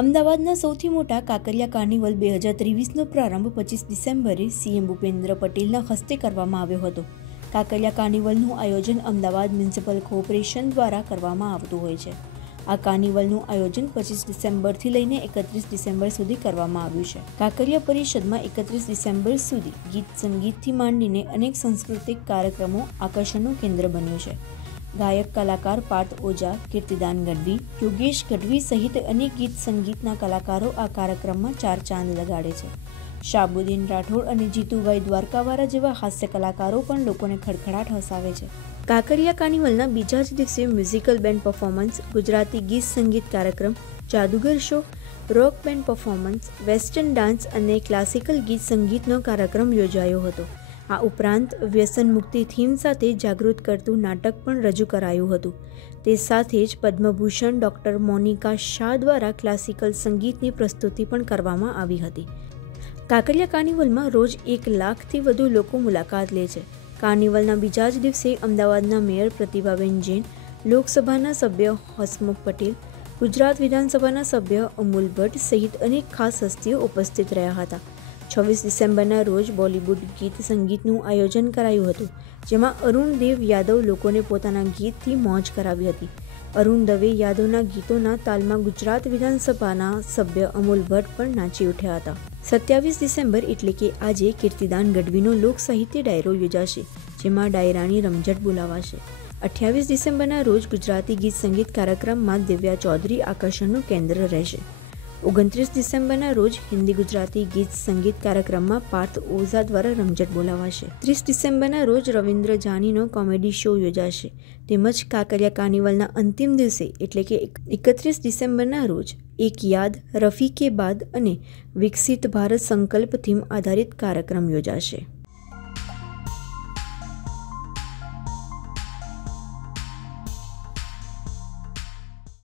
અમદાવાદના સૌથી મોટા કાંકરિયા કાર્નિવલ બે હજાર ત્રેવીસનો પ્રારંભ પચીસ ડિસેમ્બરે સીએમ ભૂપેન્દ્ર પટેલના હસ્તે કરવામાં આવ્યો હતો. કાંકરિયા કાર્નિવલનું આયોજન અમદાવાદ મ્યુનિસિપલ કોર્પોરેશન દ્વારા કરવામાં આવતું હોય છે. આ કાર્નિવલનું આયોજન પચીસ ડિસેમ્બરથી લઈને એકત્રીસ ડિસેમ્બર સુધી કરવામાં આવ્યું છે. કાંકરિયા પરિષદમાં એકત્રીસ ડિસેમ્બર સુધી ગીત સંગીતથી માંડીને અનેક સાંસ્કૃતિક કાર્યક્રમો આકર્ષણનું કેન્દ્ર બન્યું છે. ગાયક કલાકાર પાર્થ ઓઝા, કીર્તિદાન ગઢવી, યોગેશ ગઢવી સહિત અનેક ગીત સંગીતના કલાકારો આ કાર્યક્રમમાં ચાર ચાંદ લગાડે છે. શાબુદ્દીન રાઠોડ અને જીતુભાઈ દ્વારકાવાળા જેવા હાસ્ય કલાકારો પણ લોકોને ખડખડાટ હસાવે છે. કાંકરિયા કાર્નિવલના બીજા જ દિવસે મ્યુઝિકલ બેન્ડ પરફોર્મન્સ, ગુજરાતી ગીત સંગીત કાર્યક્રમ, જાદુગર show, rock band performance, western dance અને ક્લાસિકલ ગીત સંગીતનો કાર્યક્રમ યોજાયો હતો. આ ઉપરાંત વ્યસન મુક્તિ થીમ સાથે જાગૃત કરતું નાટક પણ રજૂ કરાયું હતું. તે સાથે જ પદ્મભૂષણ ડૉક્ટર મોનિકા શાહ દ્વારા ક્લાસિકલ સંગીતની પ્રસ્તુતિ પણ કરવામાં આવી હતી. કાંકરિયા કાર્નિવલમાં રોજ એક લાખથી વધુ લોકો મુલાકાત લે છે. કાર્નિવલના બીજા જ દિવસે અમદાવાદના મેયર પ્રતિભાબેન જૈન, લોકસભાના સભ્ય હસમુખ પટેલ, ગુજરાત વિધાનસભાના સભ્ય અમૂલ ભટ્ટ સહિત અનેક ખાસ હસ્તીઓ ઉપસ્થિત રહ્યા હતા. છવ્વીસ ડિસેમ્બરના રોજ બોલિવૂડ ગીત સંગીતનું આયોજન કરાયું હતું, જેમાં અરુણ દેવ યાદવ લોકોને પોતાના ગીતથી મોજ કરાવી હતી. અરુણ દવે યાદવના ગીતોના તાલમાં ગુજરાત વિધાનસભાના સભ્ય અમોલ ભટ્ટ પણ નાચી ઉઠ્યા હતા. સત્યાવીસ ડિસેમ્બર એટલે કે આજે કીર્તિદાન ગઢવીનો લોક સાહિત્ય ડાયરો યોજાશે, જેમાં ડાયરાની રમઝટ બોલાવાશે. અઠ્યાવીસ ડિસેમ્બરના રોજ ગુજરાતી ગીત સંગીત કાર્યક્રમમાં દિવ્યા ચૌધરી આકર્ષણનું કેન્દ્ર રહેશે. ઓગણત્રીસ ડિસેમ્બરના રોજ હિન્દી ગુજરાતી ગીત સંગીત કાર્યક્રમમાં પાર્થ ઓઝા દ્વારા રમઝટ બોલાવાશે. ત્રીસ ડિસેમ્બરના રોજ રવિન્દ્ર જાનીનો કોમેડી શો યોજાશે. તેમજ કાકરિયા કાર્નિવલના અંતિમ દિવસે, એટલે કે એકત્રીસ ડિસેમ્બરના રોજ, એક યાદ, રફી કે બાદ અને વિકસિત ભારત સંકલ્પ થીમ આધારિત કાર્યક્રમ યોજાશે.